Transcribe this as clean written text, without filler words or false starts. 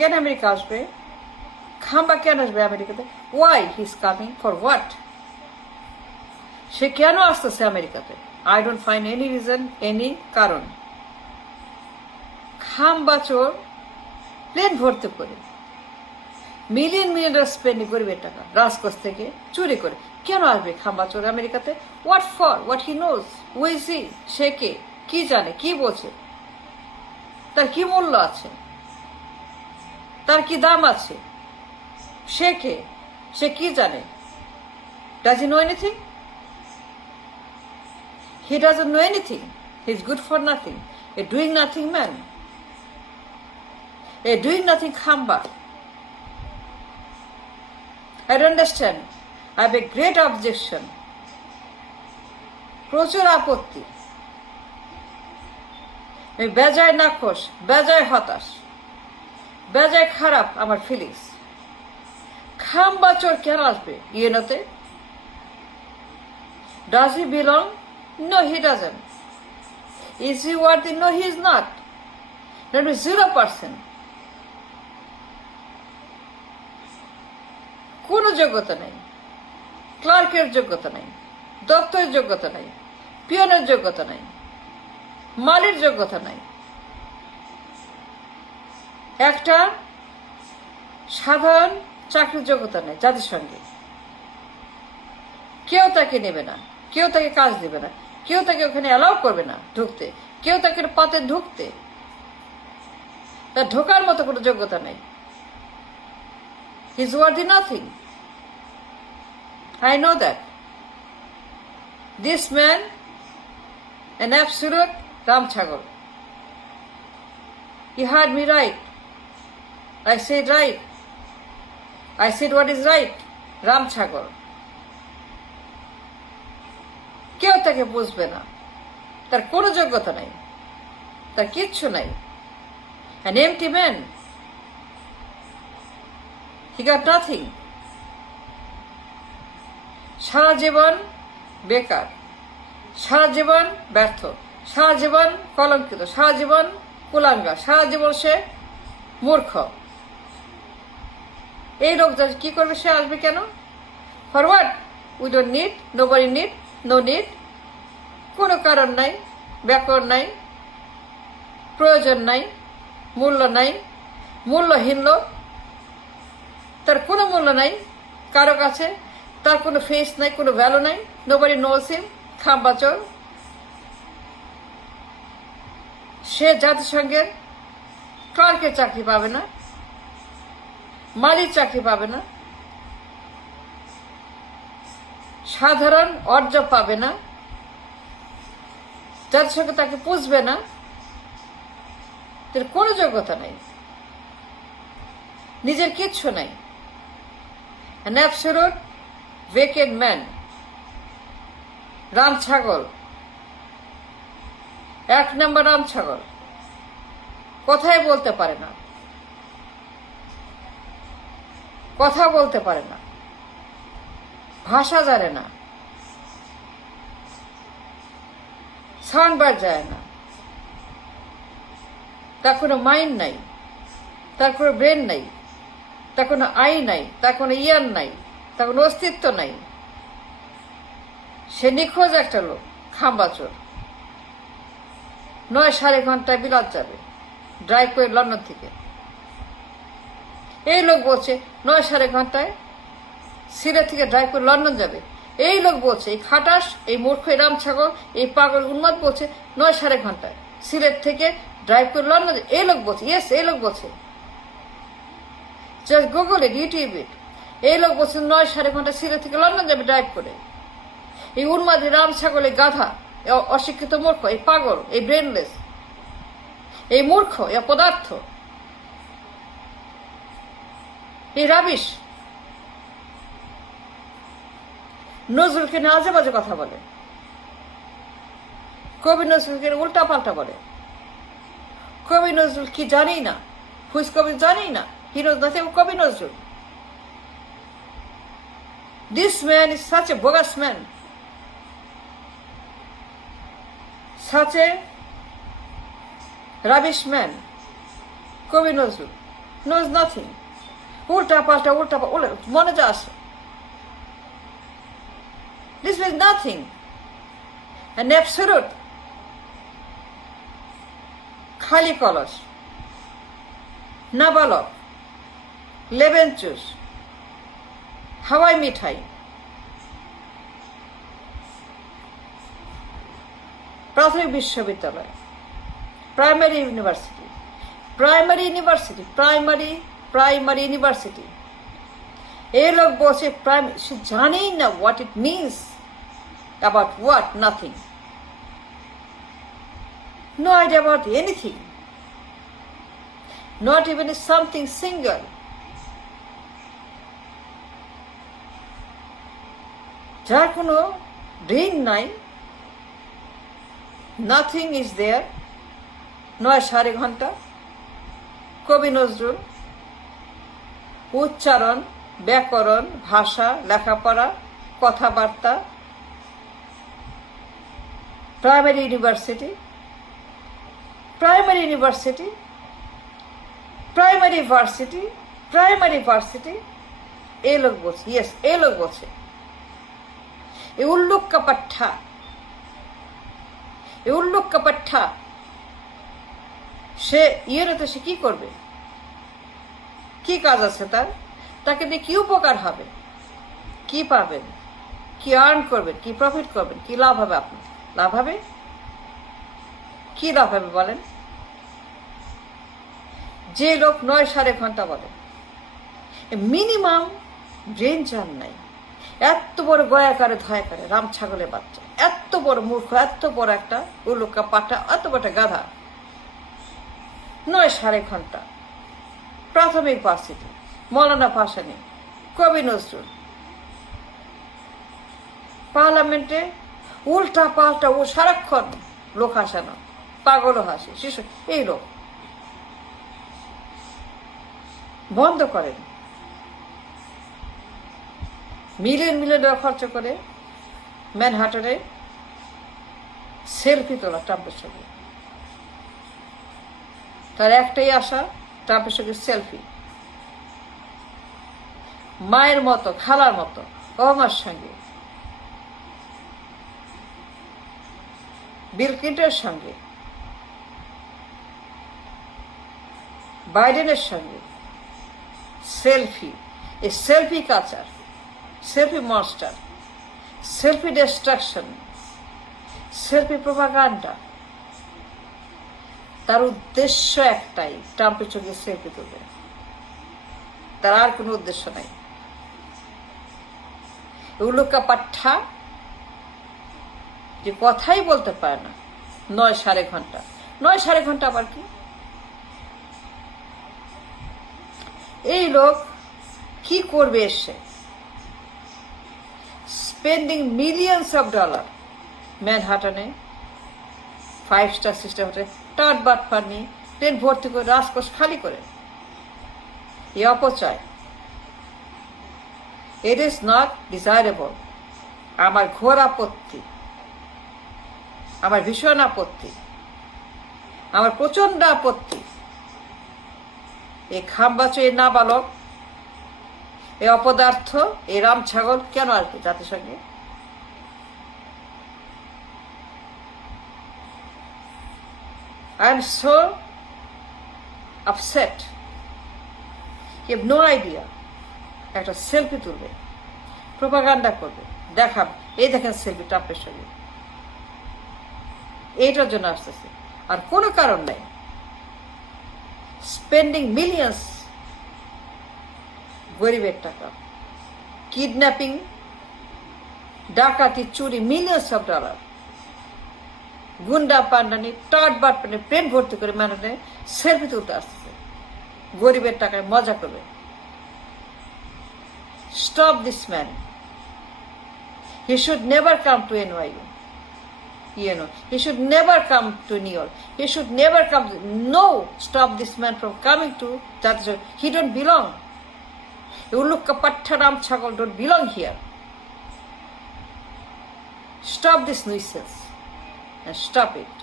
কেন আমেরিকা আসবে? খাম্বা কেন আসবে আমেরিকাতে? Why he is coming, for what? সে কেন আসতেছে আমেরিকাতে? I don't find any reason, any কারণ। খাম্বা চোর প্লেন ভর্তি করে মিলিয়ন মিলিয়ন স্পেন্ডিং করবে টাকা রাজকোষ থেকে চুরি করে কেন আসবে খাম্বা চোর আমেরিকাতে? What for? What he knows? Who is he? সে কে? কি জানে? কি বোঝে? তার কি মূল্য আছে? তার কি দাম আছে? সে কে? সে কি জানে? Does he know anything? He doesn't know anything. He's good for nothing. A doing nothing man. A doing nothing khamba. I don't understand. I have a great objection. প্রচুর আপত্তি। আমি বেজায় নাখোশ, বেজায় হতাশ, বেজায় খারাপ আমার ফিলিংস। খাম্বা চোর কেন আসবে ইউনোতে? Does he belong? No, he doesn't. Is he worthy? No, he is not. That is 0%. কোনো যোগ্যতা নেই, ক্লার্কের যোগ্যতা নেই, দপ্তরের যোগ্যতা নেই, পিয়নের যোগ্যতা নেই, মালির যোগ্যতা নেই, একটা সাধারণ চাকরির যোগ্যতা নেই জাতিসংঘে। কেউ তাকে নেবে না, কেউ তাকে কাজ দেবে না, কেউ তাকে ওখানে অ্যালাউ করবে না ঢুকতে, কেউ তাকে পাতে ঢুকতে, তার ঢোকার মতো কোনো যোগ্যতা নেই। He is worthy nothing. I know that. This man, an absolute Ram Chagol. He heard me right. I said right. I said what is right. Ram Chagol. কেউ তাকে বুঝবে না, তার কোনো যোগ্যতা নাই, তার কিচ্ছু নাই। An empty man. He got nothing. সারা জীবন বেকার, সারা জীবন ব্যর্থ, সারা জীবন কলঙ্কিত, সারা জীবন কুলাঙ্গার, সারা জীবন সে মূর্খ। এই লোক কি করবে? সে আসবে কেন? For what? We don't need, nobody need, no need. কোনো কারণ নাই, ব্যাকরণ নাই, প্রয়োজন নাই, মূল্য নাই, মূল্যহীন লোক। তার কোনো মূল্য নাই কারো কাছে, তার কোনো ফেস নাই, কোনো ভ্যালু নাই। নোবডি নোজ হিম। খাম্বা চোর। সে জাতিসংঘের ক্লার্কের চাকরি পাবে না, মালির চাকরি পাবে না, সাধারণ অর্জ পাবে না, জাতিসংঘ তাকে পুষবে না। তার কোনো যোগ্যতা নেই, নিজের কিচ্ছু নাই। An absolute vacant man. Ram ছাগল, এক নম্বর রাম ছাগল। কথাই বলতে পারে না, কথা বলতে পারে না, ভাষা জানে না, সাউন্ডবার যায় না, তার কোনো মাইন্ড নাই, তার কোনো ব্রেন নাই, তার কোনো আই নাই, তার কোনো ইয়ার নাই, তার কোনো অস্তিত্ব নাই। সে নিখোঁজ একটা লোক, খাম্বা চোর। 9 ঘন্টায় বিলাত যাবে ড্রাইভ করে লন্ডন থেকে। এই লোক বলছে 9 ঘন্টায় সিলেট থেকে ড্রাইভ করে লন্ডন যাবে। এই লোক বলছে, এই খাটাস, এই মূর্খ, এই রাম ছাগল, এই পাগল উন্মাদ বলছে 9 ঘন্টায় সিলেট থেকে ড্রাইভ করে লন্ডন। এই লোক বলছে, ইয়েস, এই লোক বলছে, জাস্ট গুগল ইট, ইউটিউব ইট। এই লোক বলছে 9 ঘন্টা সিলেট থেকে লন্ডন যাবে ড্রাইভ করে। এই উন্মাদ, রাম ছাগল, এই গাধা, অশিক্ষিত মূর্খ, এই পাগল, এই ব্রেনলেস, এই মূর্খ, এই অপদার্থ, এই রাবিশ নজরুলকে নিয়ে আজে বাজে কথা বলে, কবি নজরুলকে উল্টা পাল্টা বলে। কবি নজরুল কি জানি না, হুইজ কবি জানি না, হি নোজ নাথিং অ্যাবাউট কবি Nazrul. This man is such a bogus man, such a rubbish man, কবি নজরুল। knows nothing. উল্টা পাল্টা মনে যা আসে। This means nothing. An absolute খালি কলস, নাবালক, লেবেনচুস, হাওয়াই মিঠাই, প্রাথমিক বিশ্ববিদ্যালয়, প্রাইমারি ইউনিভার্সিটি, এই লোক বসে সে জানেই না what it means, about what, nothing. No idea about anything. Not even something single. যার কোনো ব্রেন নাই, নাথিং ইজ দেয়ার। 9 ঘন্টা কবি নজরুল, উচ্চারণ, ব্যাকরণ, ভাষা, লেখাপড়া, কথাবার্তা, প্রাইমারি ইউনিভার্সিটি, এই লোক বলছে, এই লোক বলছে। এই উল্লুক কাপাঠা সে ইয়েরতে সে কি করবে? কি কাজ আছে তার? তাকে দিয়ে কি উপকার হবে? কি পাবেন? কি আর্ন করবেন? কি প্রফিট করবেন? কি লাভ হবে? আপনার লাভ হবে? কি লাভ হবে বলেন? যে লোক 9 ঘন্টা বলে, মিনিমাম ব্রেন জান নাই, এত বড় গয়াকারে ধয়াকারে রাম ছাগলের বাচ্চা, এত বড় মূর্খ, এত বড় একটা উল্লুকা পাঠা, এত বড় একটা গাধা, 9 ঘন্টা প্রাথমিক ভার্সিটি, মৌলানা ভাসানী, কবি নজরুল, পার্লামেন্টে উল্টা পাল্টা ও সারাক্ষণ লোক হাসানো, পাগলও হাসে, শিশু, এই লোক বন্ধ করেন। মিলিয়ন টাকা খরচ করে ম্যানহাটনে সেলফি তোলা ট্রাম্পের সঙ্গে। তার একটাই আশা, ট্রাম্পের সঙ্গে সেলফি। মায়ের মতো, খালার মতো ওবামার সঙ্গে, বিল ক্লিন্টনের সঙ্গে, বাইডেনের সঙ্গে সেলফি। এই selfie culture, selfie monster, selfie destruction, selfie propaganda, তার উদ্দেশ্য একটাই, ট্রাম্পের সঙ্গে সেলফি তুলবে। তার আর কোনো উদ্দেশ্য নাই। উল্লুকা পাঠা যে কথাই বলতে পারে না, 9 ঘন্টা। 9 ঘন্টা আবার কি? এই লোক কি করবে এসে? স্পেন্ডিং মিলিয়ন্স অফ ডলার ম্যানহাটনে 5 স্টার 6 স্টার হোটেল, টাট বাট পানি, ট্রেন ভর্তি করে, রাজকোষ খালি করে। এই অপচয়, ইট ইজ নট ডিজায়ারেবল। আমার ঘোর আপত্তি, আমার ভীষণ আপত্তি, আমার প্রচন্ড আপত্তি। এই খামবাচ, এই নাবালক, এই অপদার্থ, এই রাম ছাগল কেন আসবে জাতিসংঘে? I am so upset. You have no idea. একটা সেলফি তুলবে, প্রোপাগান্ডা করবে, দেখাবে, এই দেখেন সেলফি ট্রাম্পের সঙ্গে। এইটার জন্য আসতেছে, আর কোনো কারণ নাই। স্পেন্ডিং মিলিয়ন্স, গরিবের টাকা, কিডন্যাপিং, ডাকাতি, চুরি, মিলিয়ন্স অফ ডলার, গুন্ডা পান্ডানি, টাট বাট পানি, প্রেম ভর্তি করে মানে সেলফি তুলতে আসতেছে, গরিবের টাকায় মজা করবে। Stop this man. He should never come to NYU. He should never come to New York. He should never come. No, stop this man from coming to Jatisangh. He don't belong. Ulukka Pattaram Chakal don't belong here. Stop this nuisance and stop it.